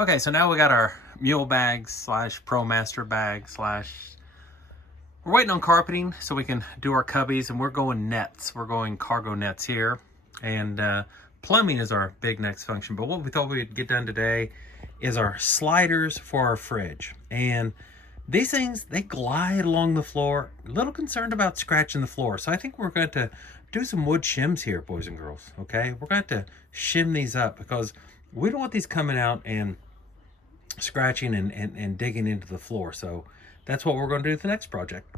Okay, so now we got our mule bags slash Promaster bag slash... We're waiting on carpeting so we can do our cubbies, and we're going nets. We're going cargo nets here. And plumbing is our big next function. But what we thought we'd get done today is our sliders for our fridge. And these things, they glide along the floor. A little concerned about scratching the floor. So I think we're going to do some wood shims here, boys and girls. Okay, we're going to shim these up because we don't want these coming out and scratching and digging into the floor. So that's what we're going to do the next project.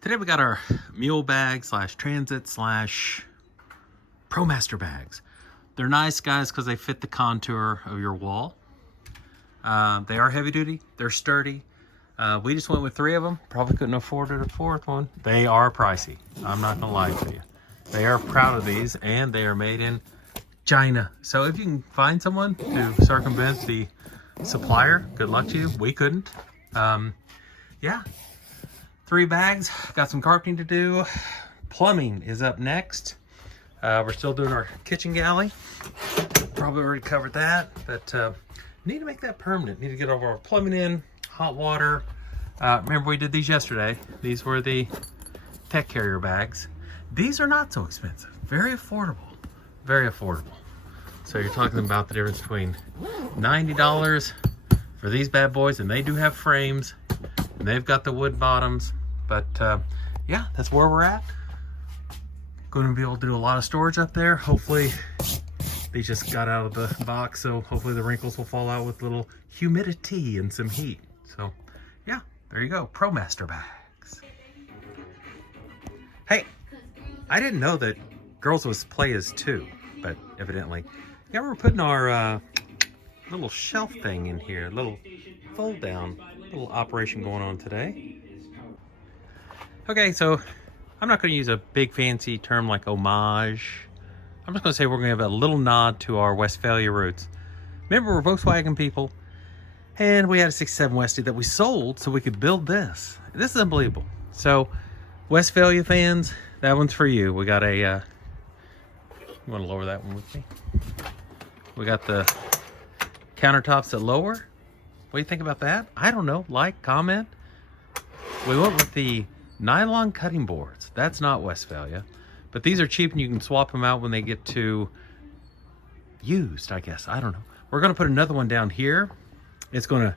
Today we got our mule bag slash transit slash Promaster bags. They're nice, guys, because they fit the contour of your wall. They are heavy duty. They're sturdy. We just went with 3 of them. Probably couldn't afford a 4th one. They are pricey. I'm not gonna lie to you. They are proud of these, and they are made in China. So if you can find someone to circumvent the supplier, good luck to you. We couldn't. Yeah, 3 bags. Got some carpeting to do. Plumbing is up next. We're still doing our kitchen galley. Probably already covered that, but need to make that permanent. Need to get over our plumbing in, hot water. Remember we did these yesterday. These were the tech carrier bags. These are not so expensive. Very affordable. Very affordable. So you're talking about the difference between $90 for these bad boys, and they do have frames, and they've got the wood bottoms. But yeah, that's where we're at. Going to be able to do a lot of storage up there. Hopefully they just got out of the box, so hopefully the wrinkles will fall out with a little humidity and some heat. So yeah, there you go, Promaster bags. Hey, I didn't know that girls was play as 2, but evidently. Yeah, we're putting our little shelf thing in here, little fold down, little operation going on today. Okay, so I'm not going to use a big fancy term like homage. I'm just going to say we're going to have a little nod to our Westphalia roots. Remember, we're Volkswagen people, and we had a 67 Westie that we sold so we could build this. This is unbelievable. So, Westphalia fans, that one's for you. We got a, you want to lower that one with me? We got the countertops that lower. What do you think about that? I don't know. Like, comment. We went with the nylon cutting boards. That's not Westphalia. But these are cheap and you can swap them out when they get to used, I guess. I don't know. We're going to put another one down here. It's going to,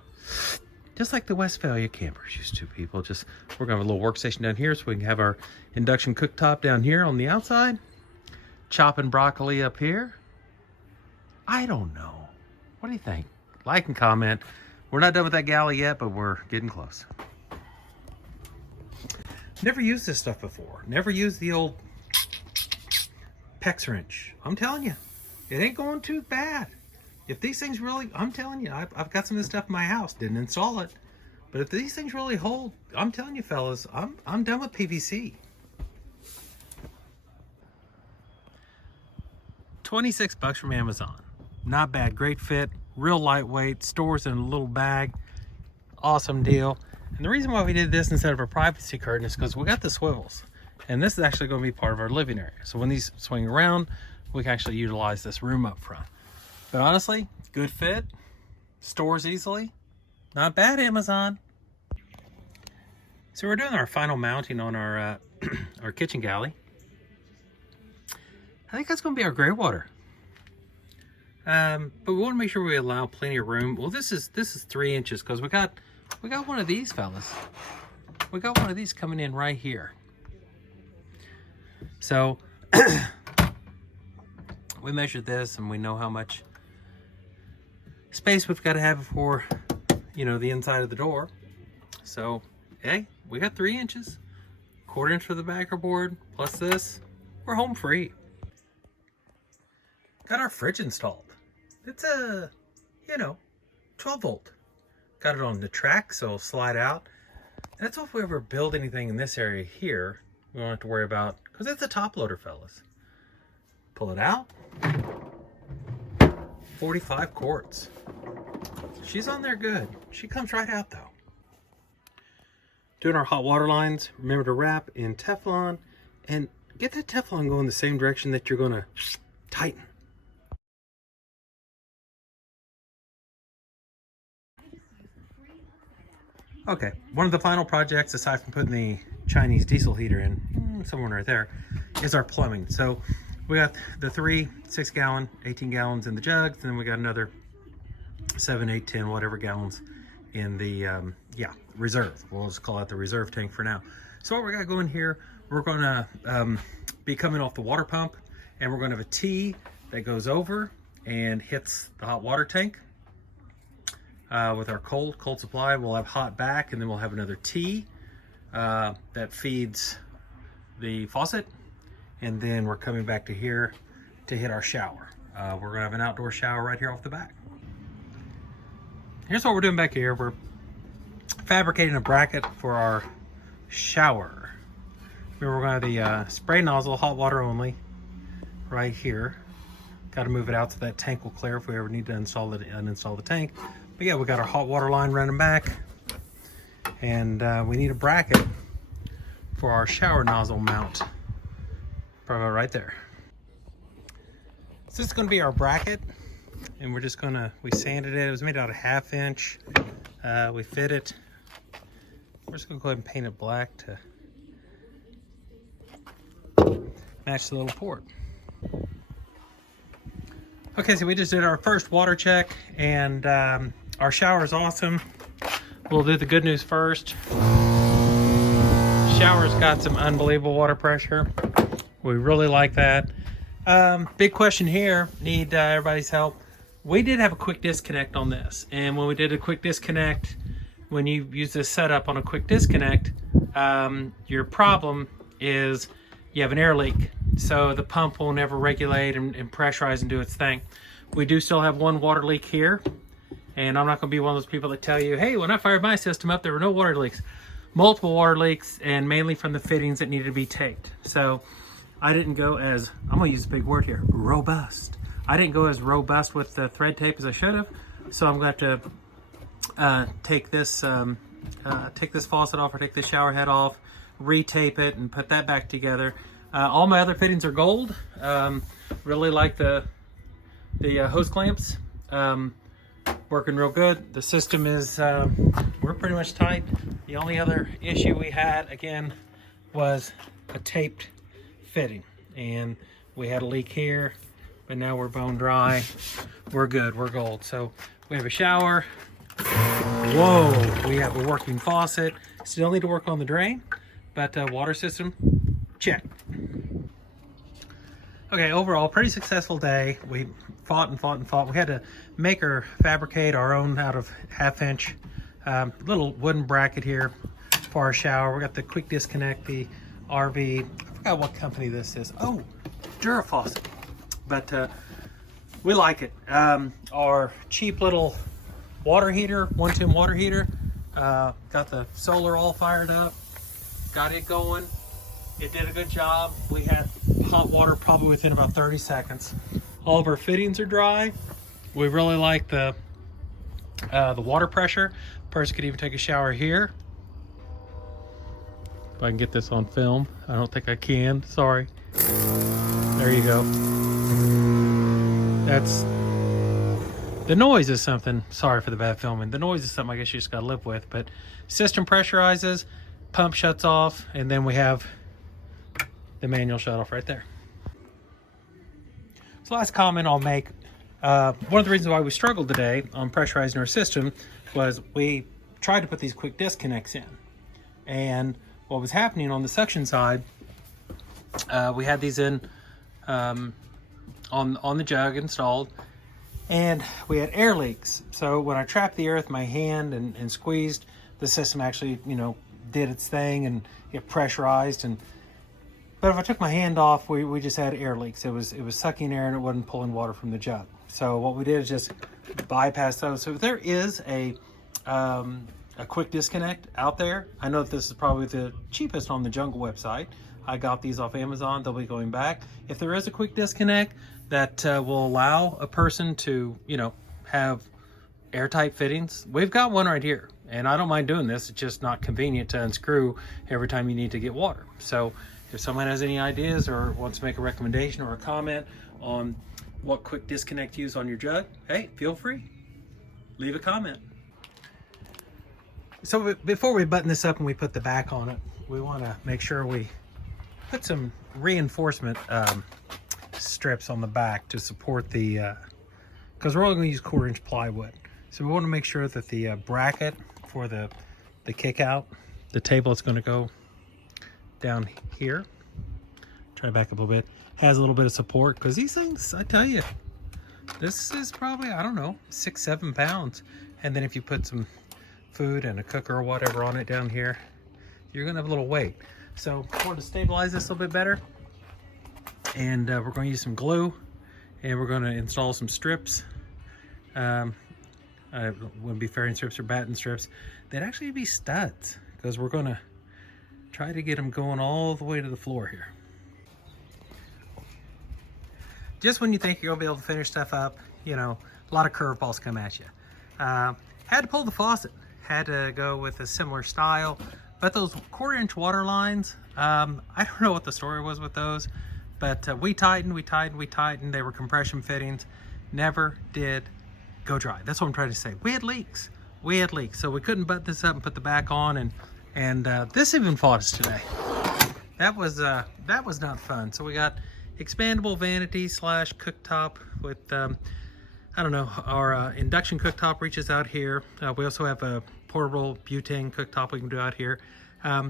just like the Westphalia campers used to, people. Just, we're going to have a little workstation down here so we can have our induction cooktop down here on the outside. Chopping broccoli up here. I don't know. What do you think? Like and comment. We're not done with that galley yet, but we're getting close. Never used this stuff before. Never used the old PEX wrench. I'm telling you, it ain't going too bad. If these things really, I'm telling you, I've got some of this stuff in my house. Didn't install it. But if these things really hold, I'm telling you, fellas, I'm done with PVC. 26 bucks from Amazon. Not bad. Great fit. Real lightweight. Stores in a little bag. Awesome deal. And the reason why we did this instead of a privacy curtain is because we got the swivels. And this is actually going to be part of our living area. So when these swing around, we can actually utilize this room up front. But honestly, good fit. Stores easily. Not bad, Amazon. So we're doing our final mounting on our our kitchen galley. I think that's going to be our gray water. But we want to make sure we allow plenty of room. Well, this is 3 inches because we got one of these fellas. We got one of these coming in right here. So we measured this and we know how much space we've got to have for, you know, the inside of the door. So, hey, we got 3 inches, 1/4 inch for the backer board, plus this. We're home free. Got our fridge installed. It's a, you know, 12 volt. Got it on the track, so it'll slide out. And that's if we ever build anything in this area here, we don't have to worry about, because it's a top loader, fellas. Pull it out. 45 quarts. She's on there good. She comes right out though. Doing our hot water lines, remember to wrap in Teflon and get that Teflon going the same direction that you're going to tighten. Okay, one of the final projects, aside from putting the Chinese diesel heater in, someone right there, is our plumbing. So we got the 3 6-gallon, 18 gallons in the jugs, and then we got another 7, 8, 10, whatever gallons in the reserve. We'll just call it the reserve tank for now. So what we got going here, we're going to be coming off the water pump, and we're going to have a T that goes over and hits the hot water tank. With our cold supply, we'll have hot back, and then we'll have another T that feeds the faucet, and then we're coming back to here to hit our shower. We're gonna have an outdoor shower right here off the back. Here's what we're doing back here. We're fabricating a bracket for our shower. Remember, we're gonna have the spray nozzle, hot water only, right here. Got to move it out so that tank will clear if we ever need to install it and uninstall the tank. But yeah, we got our hot water line running back, and we need a bracket for our shower nozzle mount. Probably right there. So this is going to be our bracket, and we're just gonna, we sanded it. It was made out of 1/2 inch. We fit it. We're just gonna go ahead and paint it black to match the little port. Okay, so we just did our first water check, and our shower is awesome. We'll do the good news first. Shower's got some unbelievable water pressure. We really like that. Big question here, need everybody's help. We did have a quick disconnect on this, and when we did a quick disconnect, when you use this setup on a quick disconnect, your problem is you have an air leak. So the pump will never regulate and pressurize and do its thing. We do still have one water leak here, and I'm not going to be one of those people that tell you, hey, when I fired my system up, there were no water leaks. Multiple water leaks, and mainly from the fittings that needed to be taped. So I didn't go as, I'm going to use a big word here, robust. I didn't go as robust with the thread tape as I should have. So I'm going to have to take this faucet off, or take this shower head off, retape it, and put that back together. All my other fittings are gold. Really like the hose clamps. Working real good. The system is, we're pretty much tight. The only other issue we had, again, was a taped fitting. And we had a leak here, but now we're bone dry. We're good, we're gold. So we have a shower. Whoa, we have a working faucet. Still need to work on the drain, but water system, check. Okay, overall, pretty successful day. We fought and fought and fought. We had to make or fabricate our own out of 1/2 inch little wooden bracket here for our shower. We got the quick disconnect, the RV. I forgot what company this is. Oh, Durafaucet. But we like it. Our cheap little water heater, 110 water heater, got the solar all fired up, got it going. It did a good job. We had hot water probably within about 30 seconds. All of our fittings are dry. We really like the water pressure. Person could even take a shower here. If I can get this on film. I don't think I can, sorry. There you go. That's, the noise is something, sorry for the bad filming. The noise is something I guess you just gotta live with, but system pressurizes, pump shuts off, and then we have the manual shut off right there. So last comment I'll make, one of the reasons why we struggled today on pressurizing our system was we tried to put these quick disconnects in. And what was happening on the suction side, we had these in on the jug installed, and we had air leaks. So when I trapped the air with my hand and squeezed, the system actually, you know, did its thing and it pressurized. But if I took my hand off, we just had air leaks. It was sucking air and it wasn't pulling water from the jug. So what we did is just bypass those. So if there is a quick disconnect out there, I know that this is probably the cheapest on the Jungle website. I got these off Amazon. They'll be going back. If there is a quick disconnect that will allow a person to, you know, have airtight fittings, we've got one right here. And I don't mind doing this. It's just not convenient to unscrew every time you need to get water. So if someone has any ideas or wants to make a recommendation or a comment on what quick disconnect to use on your jug, hey, feel free. Leave a comment. So before we button this up and we put the back on it, we want to make sure we put some reinforcement strips on the back to support the, because we're only going to use 1/4-inch plywood. So we want to make sure that the bracket for the kick out, the table it's going to go down here. Try to back up a little bit. Has a little bit of support, because these things, I tell you, this is probably, I don't know, 6-7 pounds. And then if you put some food and a cooker or whatever on it down here, you're gonna have a little weight. So I want to stabilize this a little bit better, and we're going to use some glue, and we're going to install some strips. Wouldn't be fairing strips or batten strips. They'd actually be studs, because we're going to try to get them going all the way to the floor here. Just when you think you're gonna be able to finish stuff up, you know, a lot of curveballs come at you. Had to pull the faucet, had to go with a similar style, but those 1/4-inch water lines, I don't know what the story was with those, but we tightened. They were compression fittings, never did go dry. That's what I'm trying to say. We had leaks, so we couldn't button this up and put the back on, and this even fought us today. That was not fun. So we got expandable vanity / cooktop with, I don't know, our induction cooktop reaches out here. We also have a portable butane cooktop we can do out here.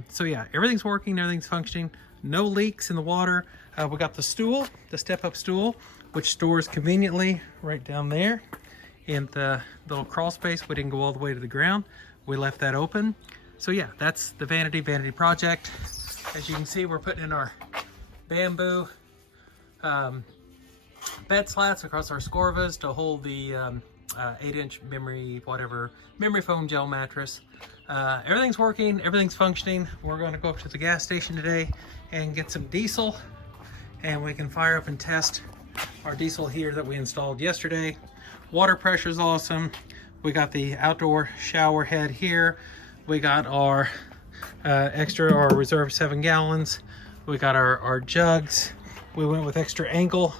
So yeah, everything's working, everything's functioning. No leaks in the water. We got the stool, the step-up stool, which stores conveniently right down there in the little crawl space. We didn't go all the way to the ground. We left that open. So yeah, that's the vanity project. As you can see, we're putting in our bamboo bed slats across our Scorvas to hold the 8-inch memory foam gel mattress. Everything's working, everything's functioning. We're going to go up to the gas station today and get some diesel, and we can fire up and test our diesel here that we installed yesterday. Water pressure is awesome. We got the outdoor shower head here. We got our our reserve 7 gallons. We got our jugs. We went with extra angle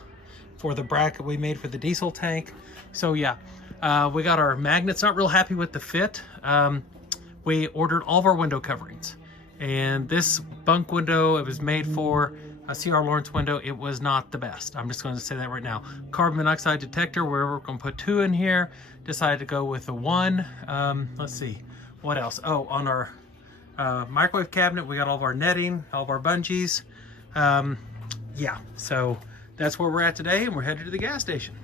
for the bracket we made for the diesel tank. So yeah, we got our magnets. Not real happy with the fit. We ordered all of our window coverings, and this bunk window, it was made for a C.R. Lawrence window. It was not the best. I'm just going to say that right now. Carbon monoxide detector, we're going to put 2 in here. Decided to go with the 1. Let's see, what else? Oh, on our microwave cabinet, we got all of our netting, all of our bungees. Yeah, so that's where we're at today, and we're headed to the gas station.